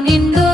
നിന്തോ